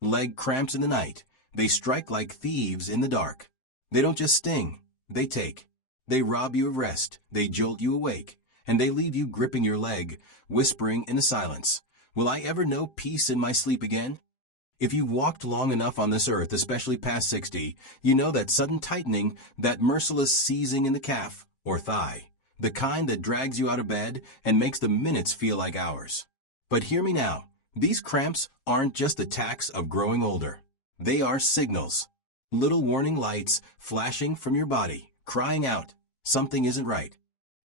Leg cramps in the night. They strike like thieves in the dark. They don't just sting, they take. They rob you of rest, they jolt you awake, and they leave you gripping your leg, whispering in the silence, "Will I ever know peace in my sleep again?" If you've walked long enough on this earth, especially past 60, you know that sudden tightening, that merciless seizing in the calf or thigh, the kind that drags you out of bed and makes the minutes feel like hours. But hear me now, these cramps aren't just attacks of growing older. They are signals. Little warning lights flashing from your body, crying out, something isn't right.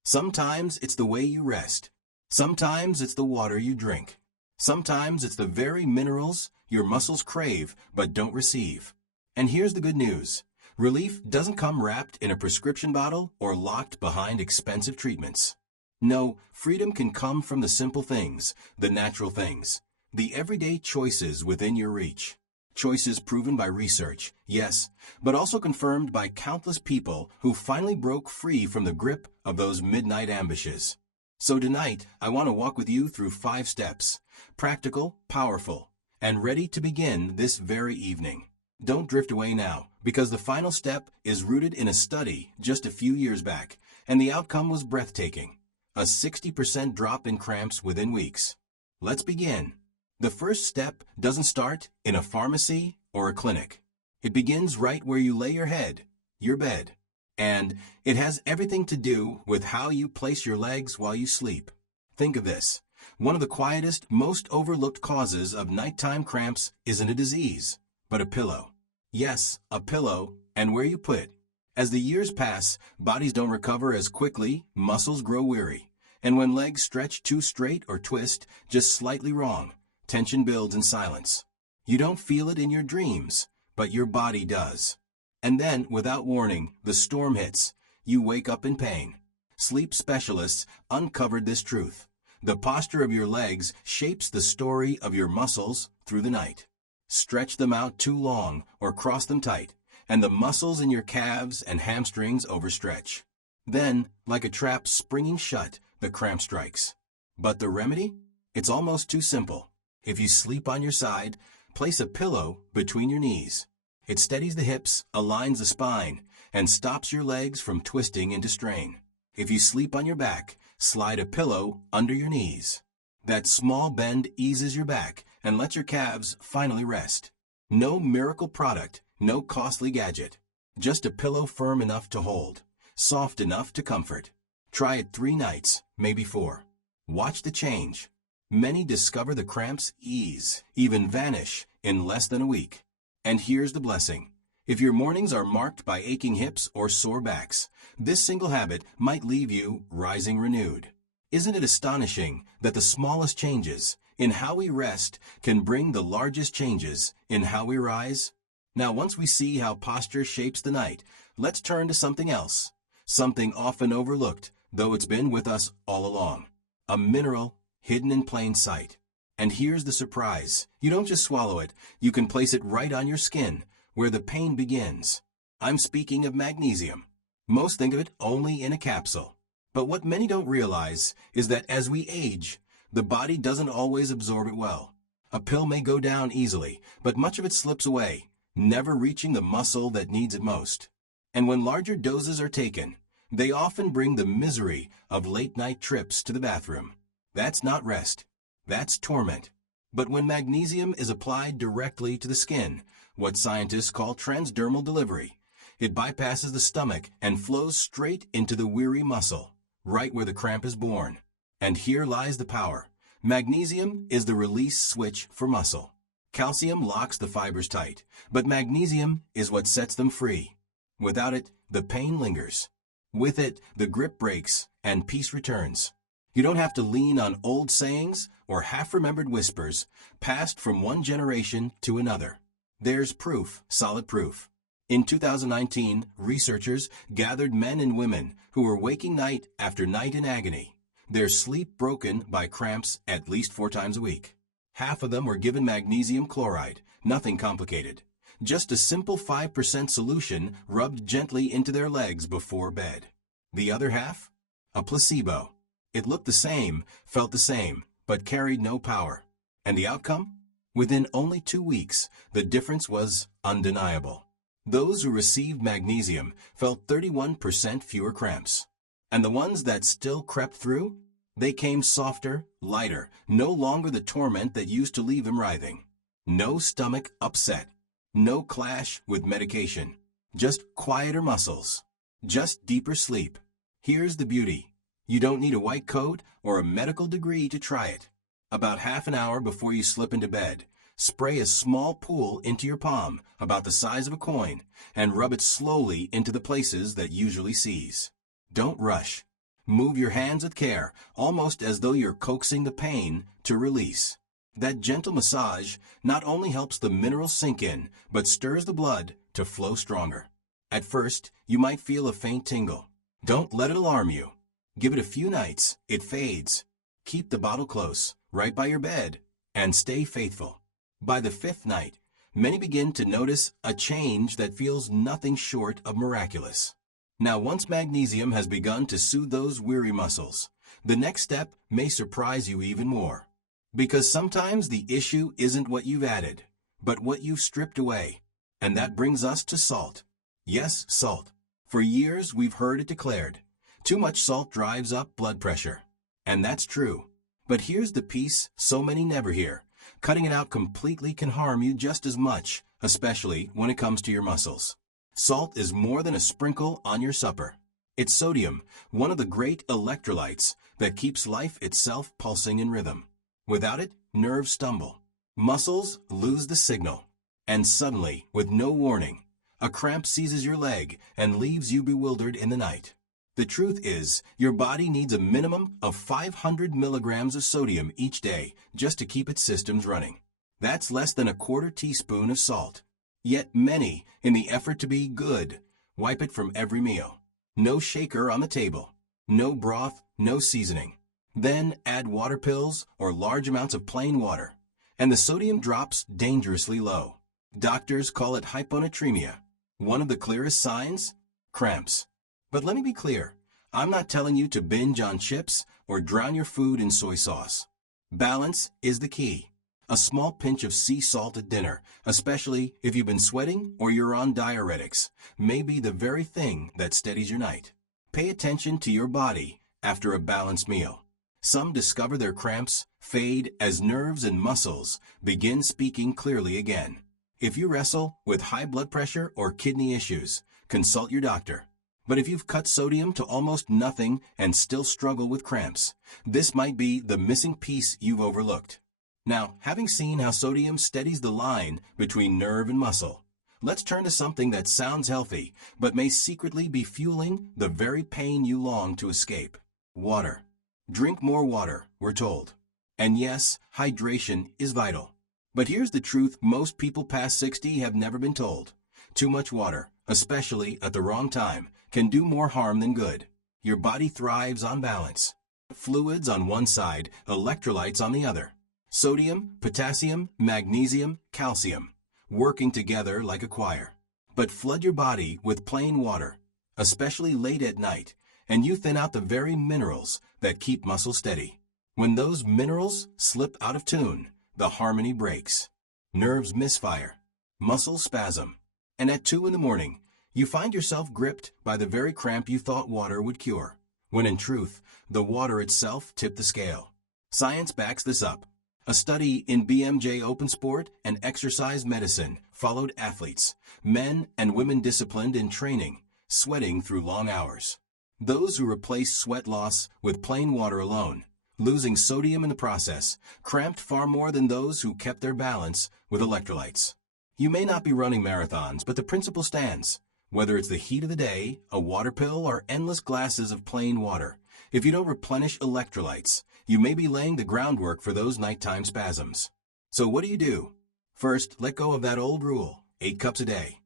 Sometimes it's the way you rest. Sometimes it's the water you drink. Sometimes it's the very minerals your muscles crave but don't receive. And here's the good news. Relief doesn't come wrapped in a prescription bottle or locked behind expensive treatments. No, freedom can come from the simple things, the natural things, the everyday choices within your reach. Choices proven by research, yes, but also confirmed by countless people who finally broke free from the grip of those midnight ambushes. So tonight, I want to walk with you through 5 steps, practical, powerful, and ready to begin this very evening. Don't drift away now, because the final step is rooted in a study just a few years back, and the outcome was breathtaking. A 60% drop in cramps within weeks. Let's begin. The first step doesn't start in a pharmacy or a clinic. It begins right where you lay your head, your bed. And it has everything to do with how you place your legs while you sleep. Think of this. One of the quietest, most overlooked causes of nighttime cramps isn't a disease, but a pillow. Yes, a pillow, and where you put it. As the years pass, bodies don't recover as quickly, muscles grow weary. And when legs stretch too straight or twist just slightly wrong, tension builds in silence. You don't feel it in your dreams, but your body does. And then, without warning, the storm hits. You wake up in pain. Sleep specialists uncovered this truth. The posture of your legs shapes the story of your muscles through the night. Stretch them out too long or cross them tight, and the muscles in your calves and hamstrings overstretch. Then, like a trap springing shut, the cramp strikes. But the remedy? It's almost too simple. If you sleep on your side, place a pillow between your knees. It steadies the hips, aligns the spine, and stops your legs from twisting into strain. If you sleep on your back, slide a pillow under your knees. That small bend eases your back and lets your calves finally rest. No miracle product, no costly gadget. Just a pillow firm enough to hold, soft enough to comfort. Try it 3 nights, maybe 4. Watch the change. Many discover the cramps ease, even vanish, in less than a week. And here's the blessing. If your mornings are marked by aching hips or sore backs, this single habit might leave you rising renewed. Isn't it astonishing that the smallest changes in how we rest can bring the largest changes in how we rise? Now, once we see how posture shapes the night, let's turn to something else. Something often overlooked, though it's been with us all along. A mineral hidden in plain sight. And here's the surprise. You don't just swallow it, you can place it right on your skin, where the pain begins. I'm speaking of magnesium. Most think of it only in a capsule. But what many don't realize is that as we age, the body doesn't always absorb it well. A pill may go down easily, but much of it slips away, never reaching the muscle that needs it most. And when larger doses are taken, they often bring the misery of late-night trips to the bathroom. That's not rest. That's torment. But when magnesium is applied directly to the skin, what scientists call transdermal delivery, it bypasses the stomach and flows straight into the weary muscle, right where the cramp is born. And here lies the power. Magnesium is the release switch for muscle. Calcium locks the fibers tight, but magnesium is what sets them free. Without it, the pain lingers. With it, the grip breaks and peace returns. You don't have to lean on old sayings or half-remembered whispers passed from one generation to another. There's proof, solid proof. In 2019, researchers gathered men and women who were waking night after night in agony, their sleep broken by cramps at least 4 times a week. Half of them were given magnesium chloride, nothing complicated. Just a simple 5% solution rubbed gently into their legs before bed. The other half? A placebo. It looked the same, felt the same, but carried no power. And the outcome? Within only 2 weeks, the difference was undeniable. Those who received magnesium felt 31% fewer cramps. And the ones that still crept through? They came softer, lighter, no longer the torment that used to leave them writhing. No stomach upset. No clash with medication. Just quieter muscles. Just deeper sleep. Here's the beauty. You don't need a white coat or a medical degree to try it. About half an hour before you slip into bed, spray a small pool into your palm, about the size of a coin, and rub it slowly into the places that usually seize. Don't rush. Move your hands with care, almost as though you're coaxing the pain to release. That gentle massage not only helps the minerals sink in, but stirs the blood to flow stronger. At first, you might feel a faint tingle. Don't let it alarm you. Give it a few nights, it fades. Keep the bottle close, right by your bed, and stay faithful. By the 5th night, many begin to notice a change that feels nothing short of miraculous. Now, once magnesium has begun to soothe those weary muscles, the next step may surprise you even more. Because sometimes the issue isn't what you've added, but what you've stripped away. And that brings us to salt. Yes, salt. For years we've heard it declared, too much salt drives up blood pressure. And that's true. But here's the piece so many never hear. Cutting it out completely can harm you just as much, especially when it comes to your muscles. Salt is more than a sprinkle on your supper. It's sodium, one of the great electrolytes that keeps life itself pulsing in rhythm. Without it, nerves stumble. Muscles lose the signal. And suddenly, with no warning, a cramp seizes your leg and leaves you bewildered in the night. The truth is, your body needs a minimum of 500 milligrams of sodium each day just to keep its systems running. That's less than a quarter teaspoon of salt. Yet many, in the effort to be good, wipe it from every meal. No shaker on the table. No broth, no seasoning. Then add water pills or large amounts of plain water, and the sodium drops dangerously low. Doctors call it hyponatremia. One of the clearest signs? Cramps. But let me be clear, I'm not telling you to binge on chips or drown your food in soy sauce. Balance is the key. A small pinch of sea salt at dinner, especially if you've been sweating or you're on diuretics, may be the very thing that steadies your night. Pay attention to your body after a balanced meal. Some discover their cramps fade as nerves and muscles begin speaking clearly again. If you wrestle with high blood pressure or kidney issues, consult your doctor. But if you've cut sodium to almost nothing and still struggle with cramps, this might be the missing piece you've overlooked. Now, having seen how sodium steadies the line between nerve and muscle, let's turn to something that sounds healthy, but may secretly be fueling the very pain you long to escape. Water. Drink more water, we're told. And yes, hydration is vital. But here's the truth most people past 60 have never been told. Too much water, especially at the wrong time, can do more harm than good. Your body thrives on balance. Fluids on one side, electrolytes on the other. Sodium, potassium, magnesium, calcium, working together like a choir. But flood your body with plain water, especially late at night, and you thin out the very minerals that keep muscle steady. When those minerals slip out of tune, the harmony breaks. Nerves misfire, muscles spasm, and at 2 in the morning, you find yourself gripped by the very cramp you thought water would cure, when in truth, the water itself tipped the scale. Science backs this up. A study in BMJ Open Sport and Exercise Medicine followed athletes, men and women disciplined in training, sweating through long hours. Those who replaced sweat loss with plain water alone, losing sodium in the process, cramped far more than those who kept their balance with electrolytes. You may not be running marathons, but the principle stands. Whether it's the heat of the day, a water pill, or endless glasses of plain water, if you don't replenish electrolytes, you may be laying the groundwork for those nighttime spasms. So what do? First, let go of that old rule, 8 cups a day.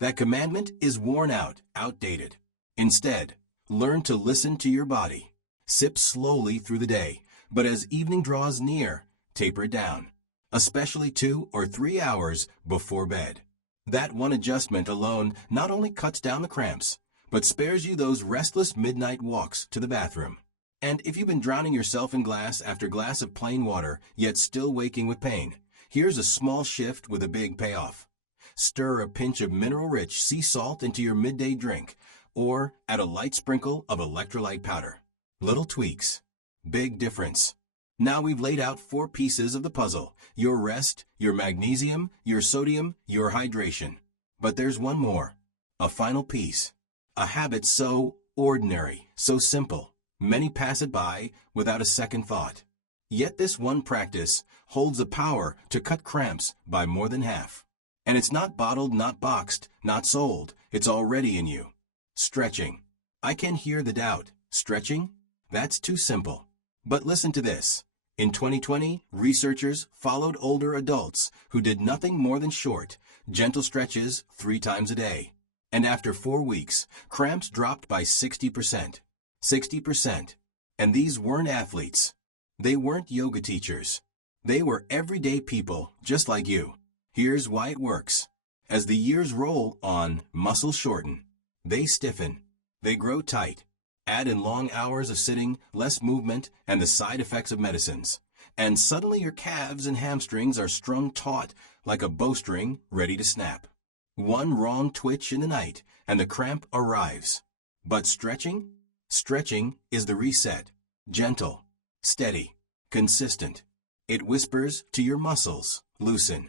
That commandment is worn out, outdated. Instead, learn to listen to your body. Sip slowly through the day, but as evening draws near, taper it down, especially 2 or 3 hours before bed. That one adjustment alone not only cuts down the cramps, but spares you those restless midnight walks to the bathroom. And if you've been drowning yourself in glass after glass of plain water, yet still waking with pain, Here's a small shift with a big payoff. Stir a pinch of mineral-rich sea salt into your midday drink, or add a light sprinkle of electrolyte powder. Little tweaks. Big difference. Now we've laid out 4 pieces of the puzzle: your rest, your magnesium, your sodium, your hydration. But there's one more. A final piece. A habit so ordinary, so simple. Many pass it by without a second thought. Yet this one practice holds the power to cut cramps by more than half. And it's not bottled, not boxed, not sold. It's already in you. Stretching. I can hear the doubt. Stretching? That's too simple. But listen to this. In 2020, researchers followed older adults who did nothing more than short, gentle stretches 3 times a day. And after 4 weeks, cramps dropped by 60%. 60%. And these weren't athletes. They weren't yoga teachers. They were everyday people just like you. Here's why it works. As the years roll on, muscles shorten. They stiffen. They grow tight. Add in long hours of sitting, less movement, and the side effects of medicines. And suddenly your calves and hamstrings are strung taut like a bowstring ready to snap. One wrong twitch in the night, and the cramp arrives. But stretching? Stretching is the reset. Gentle, steady, consistent. It whispers to your muscles, loosen.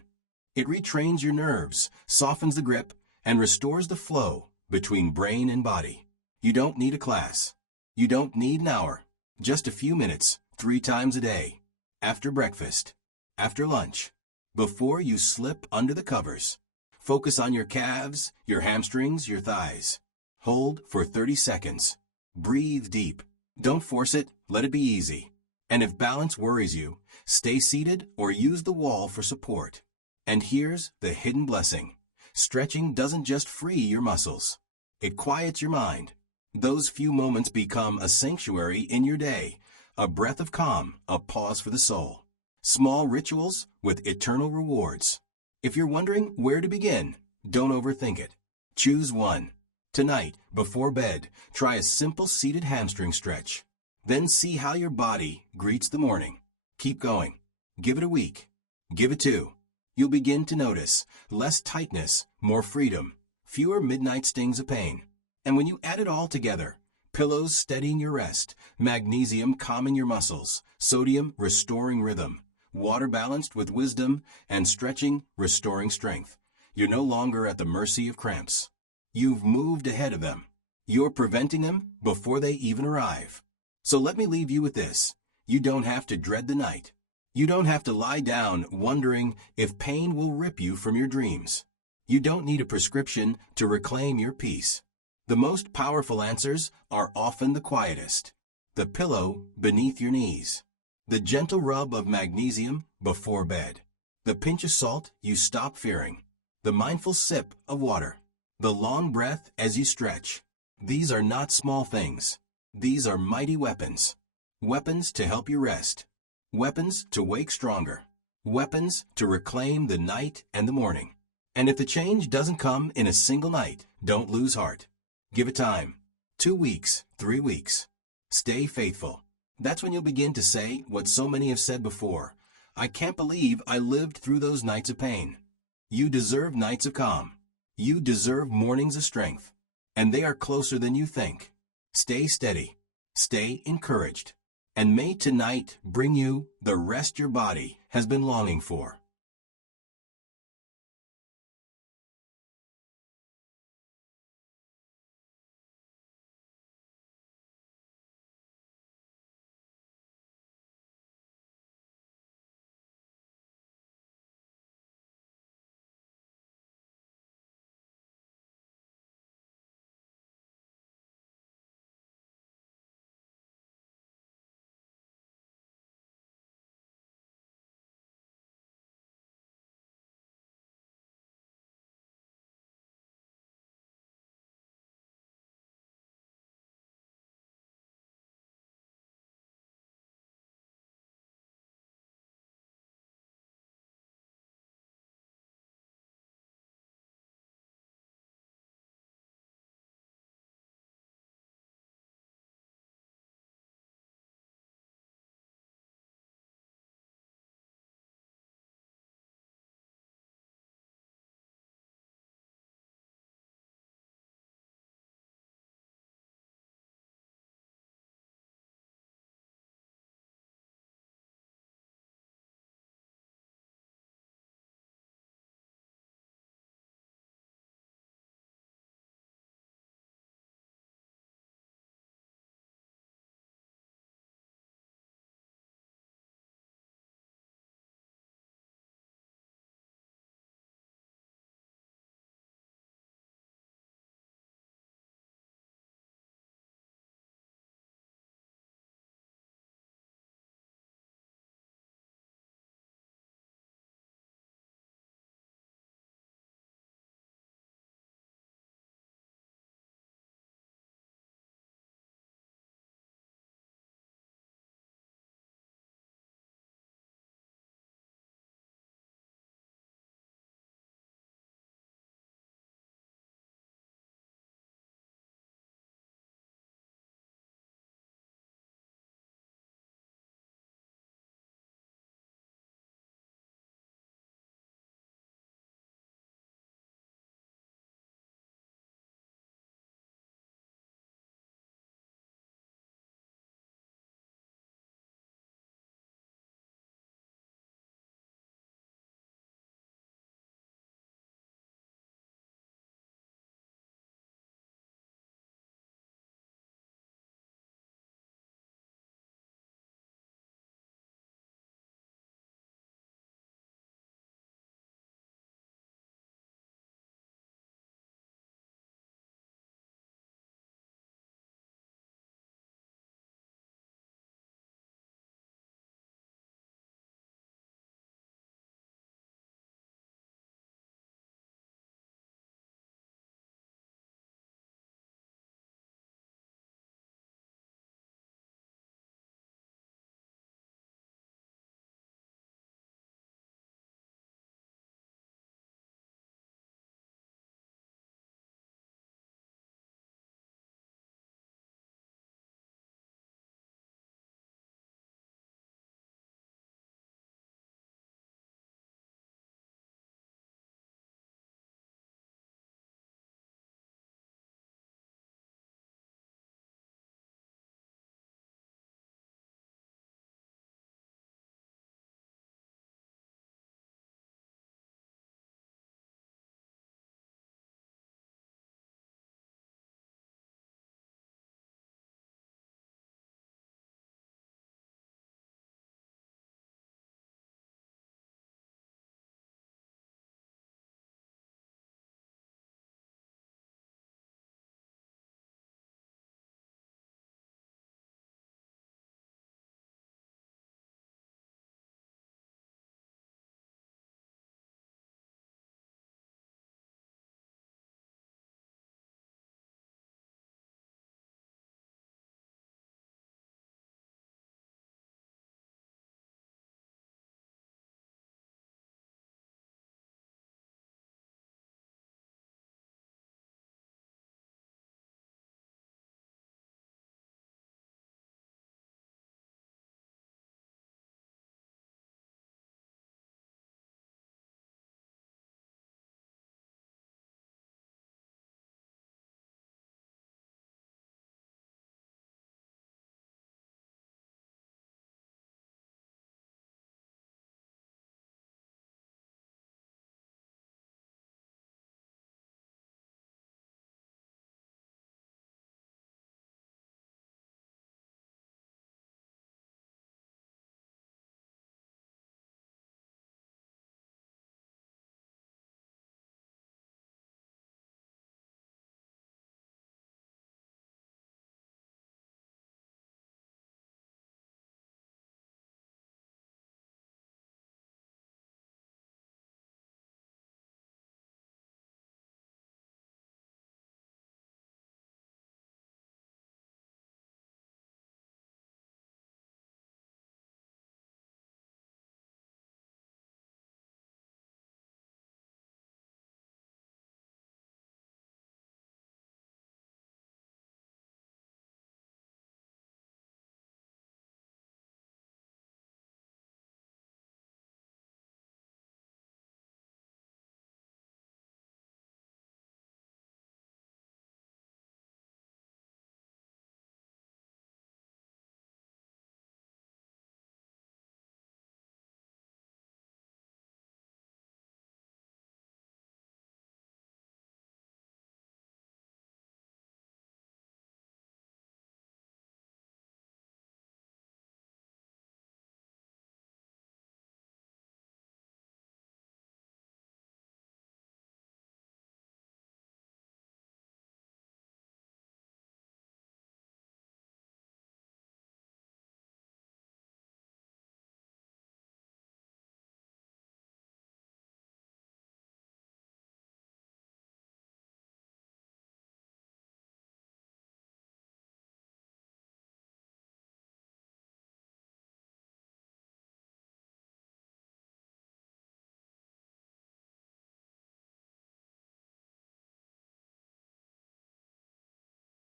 It retrains your nerves, softens the grip, and restores the flow between brain and body. You don't need a class. You don't need an hour. Just a few minutes, 3 times a day. After breakfast, after lunch, before you slip under the covers. Focus on your calves, your hamstrings, your thighs. Hold for 30 seconds. Breathe deep. Don't force it, let it be easy. And if balance worries you, stay seated or use the wall for support. And here's the hidden blessing. Stretching doesn't just free your muscles. It quiets your mind. Those few moments become a sanctuary in your day, a breath of calm, a pause for the soul. Small rituals with eternal rewards. If you're wondering where to begin, don't overthink it. Choose one. Tonight, before bed, try a simple seated hamstring stretch. Then see how your body greets the morning. Keep going. Give it a week. Give it 2. You'll begin to notice less tightness, more freedom, fewer midnight stings of pain. And when you add it all together, pillows steadying your rest, magnesium calming your muscles, sodium restoring rhythm, water balanced with wisdom, and stretching restoring strength, you're no longer at the mercy of cramps. You've moved ahead of them. You're preventing them before they even arrive. So let me leave you with this. You don't have to dread the night. You don't have to lie down wondering if pain will rip you from your dreams. You don't need a prescription to reclaim your peace. The most powerful answers are often the quietest. The pillow beneath your knees. The gentle rub of magnesium before bed. The pinch of salt you stop fearing. The mindful sip of water. The long breath as you stretch. These are not small things. These are mighty weapons. Weapons to help you rest. Weapons to wake stronger. Weapons to reclaim the night and the morning. And if the change doesn't come in a single night, don't lose heart. Give it time. 2 weeks, 3 weeks. Stay faithful. That's when you'll begin to say what so many have said before. I can't believe I lived through those nights of pain. You deserve nights of calm. You deserve mornings of strength. And they are closer than you think. Stay steady. Stay encouraged. And may tonight bring you the rest your body has been longing for.